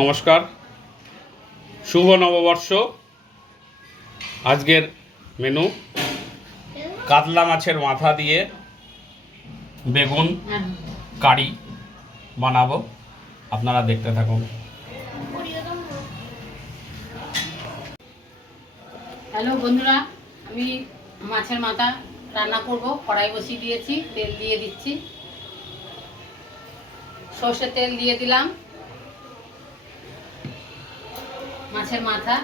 নমস্কার, শুভ নববর্ষ। আজকের মেনু কাতলা মাছের মাথা দিয়ে বেগুন কারি বানাবো, আপনারা দেখতে থাকুন। হ্যালো বন্ধুরা, আমি মাছের মাথা রান্না করব। কড়াই বসিয়ে দিয়েছি, তেল দিয়ে দিচ্ছি। সর্ষের তেল দিয়ে দিলাম। মাছের মাথা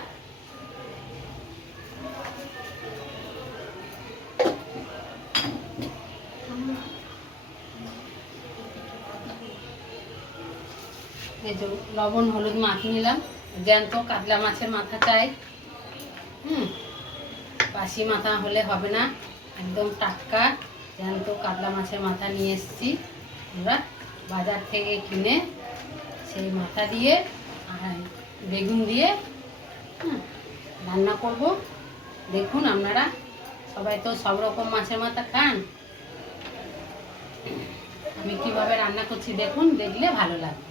এই যে লবণ হলুদ মাখিয়ে নিলাম। জ্যান্ত কাতলা মাছের মাথা চাই। বাসি মাথা হলে হবে না, একদম টাটকা জ্যান্ত কাতলা মাছের মাথা নিয়ে এসেছি আমরা বাজার থেকে কিনে। সেই মাথা দিয়ে বেগুন দিয়ে রান্না করব। দেখুন, আপনারা সবাই তো সব রকম মাছের মাথা খান, আমি কিভাবে রান্না করছি দেখুন, দেখলে ভালো লাগবে।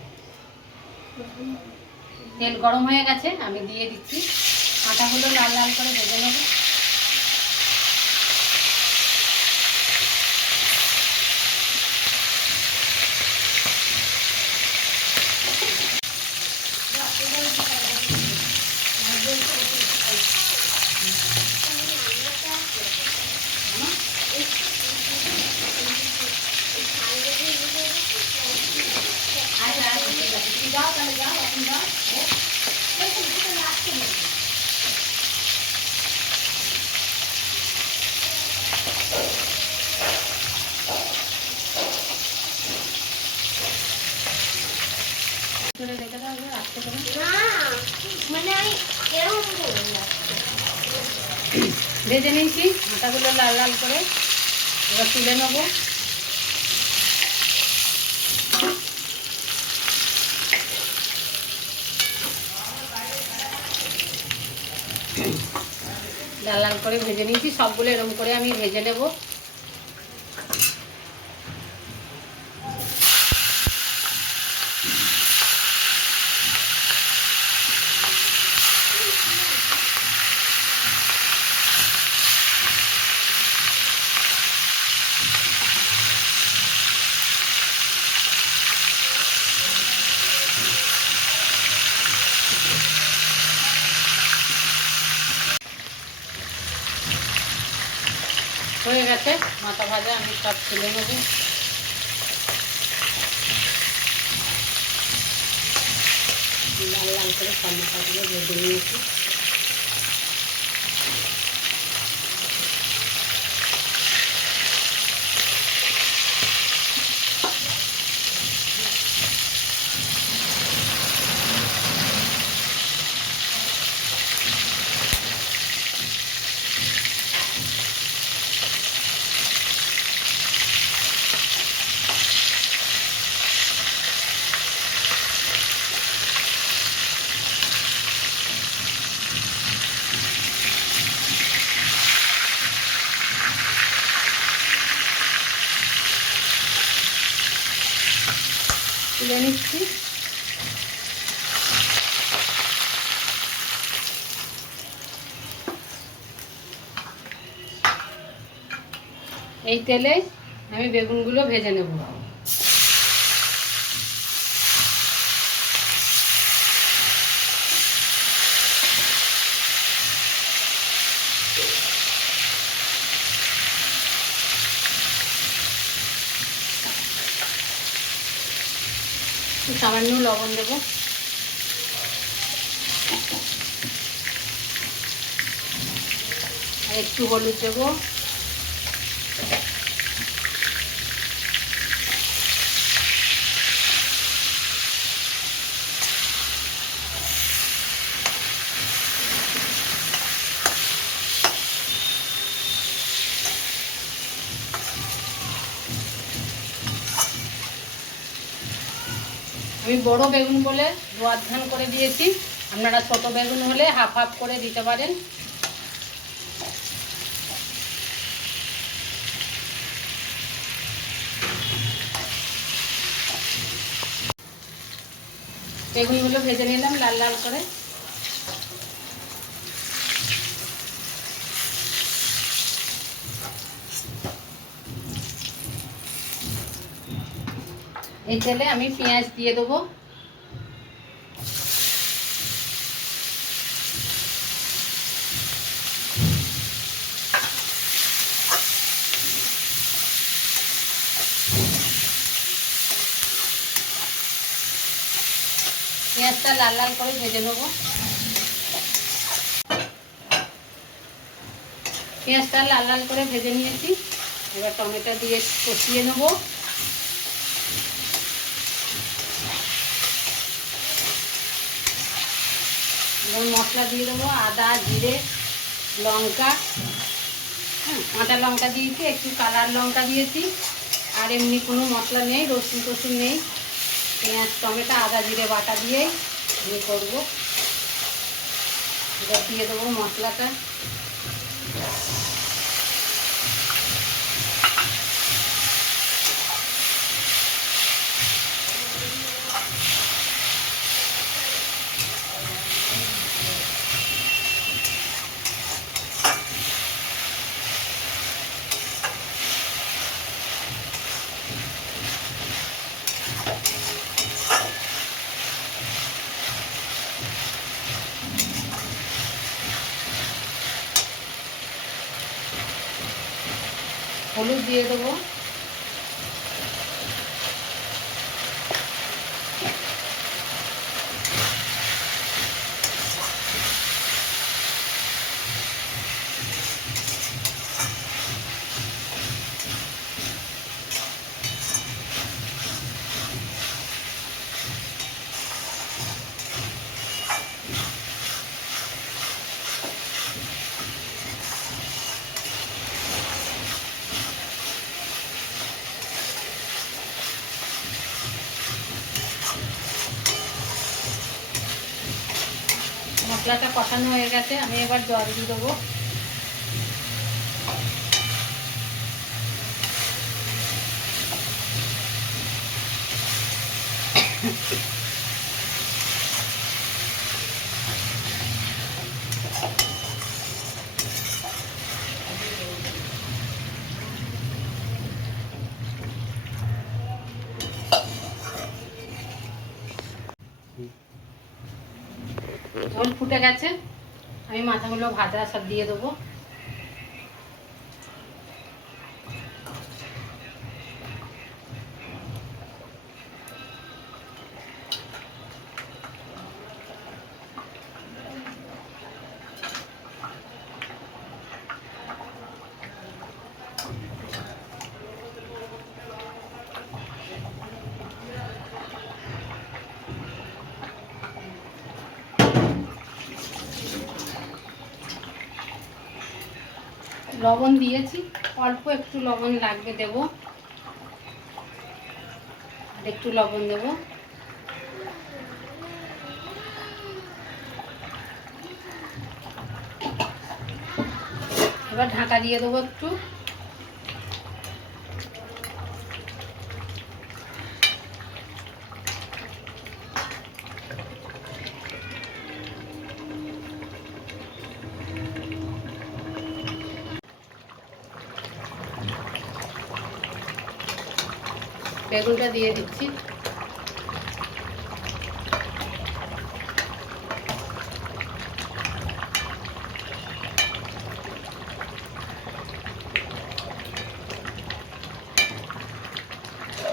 তেল গরম হয়ে গেছে, আমি দিয়ে দিচ্ছি। মাথাগুলো লাল লাল করে ভেজে নেব। ভেজে নিয়েছি মাথাগুলো লাল লাল করে, এবার তুলে নেব। লাল লাল করে ভেজে নিয়েছি, সবগুলো এরকম করে আমি ভেজে নেব। হয়ে গেছে মাথা ভাজা, আমি সব তুলে নেব। লাল লাল করে সব মাথাগুলো ভেজে নিয়েছি। তুলে নিচ্ছি। এই তেলে আমি বেগুনগুলো ভেজে নেব। সামান্য লবণ দেব। আর একটু হলুদ দেবো। আমি বড় বেগুন বলে দোয়াধান করে দিয়েছি, আপনারা ছোট বেগুন হলে হাফ হাফ করে দিতে পারেন। বেগুনগুলো ভেজে নিলাম লাল লাল করে। এই তেলে আমি পেঁয়াজ দিয়ে দেবো। পেঁয়াজটা লাল লাল করে ভেজে নেবো। পেঁয়াজটা লাল লাল করে ভেজে নিয়েছি। এবার টমেটো দিয়ে কষিয়ে নেবো। এবার মশলা দিয়ে দেবো, আদা, জিরে, লঙ্কা, হ্যাঁ কাঁচা লঙ্কা দিয়েছি, একটু কালার লঙ্কা দিয়েছি। আর এমনি কোনো মশলা নেই, রসুন টসুন নেই। পেঁয়াজ, টমেটো, আদা, জিরে বাটা দিয়েই আমি করবো। এবার দিয়ে দেবো মশলাটা। হলুদ দিয়ে দেবো। মশলাটা কষানো হয়ে গেছে, আমি এবার জল দিয়ে দেবো। ঝোল ফুটে গেছে, আমি মাথাগুলো ভাজা সব দিয়ে দেবো। লবণ দিয়েছি, অল্প একটু লবণ লাগবে, দেব আর একটু লবণ দেব। এবার ঢাকা দিয়ে দেবো একটু। বেগুনটা দিয়ে দিচ্ছি।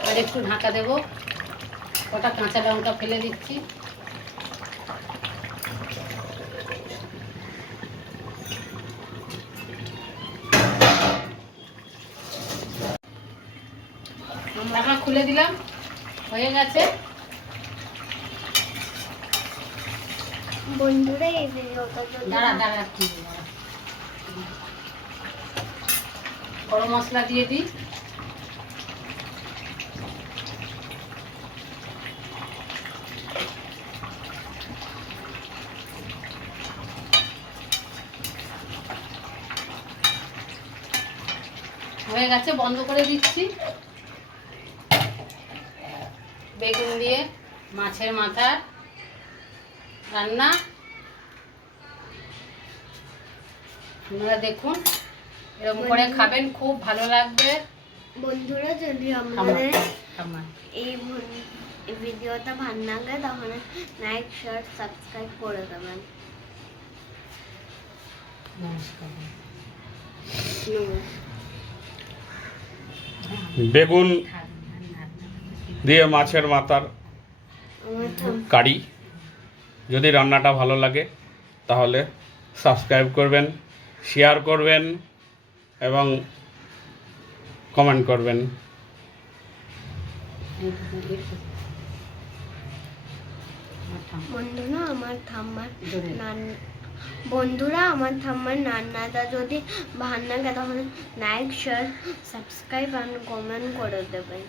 আর একটু ঢাকা দেব, কটা কাঁচা লঙ্কা ফেলে দিচ্ছি। ঢাকা খুলে দিলাম, হয়ে গেছে। বন্ধুরা এই ভিডিওটা যদি দাঁড়া গরম মশলা দিয়ে দিই। হয়ে গেছে, বন্ধ করে দিচ্ছি। বেগুন দিয়ে মাছের মাথা রান্না আপনারা দেখুন, এরকম করে খাবেন, খুব ভালো লাগবে। বন্ধুরা যদি আমার আমাদের আমার এই ভিডিওটা ভালো লাগে তাহলে লাইক শেয়ার সাবস্ক্রাইব করে দেবেন। নমস্কার। বেগুন দিয়ে মাছের মাথার আমার ঠাম- কারি। যদি রান্নাটা ভালো লাগে তাহলে সাবস্ক্রাইব করবেন, শেয়ার করবেন এবং কমেন্ট করবেন। বন্ধুরা আমার ঠাম্মার জোরে। বন্ধুরা আমার ঠাম্মার রান্নাটা যদি ভালো লাগে তাহলে লাইক শেয়ার সাবস্ক্রাইব আর কমেন্ট করে দেবেন।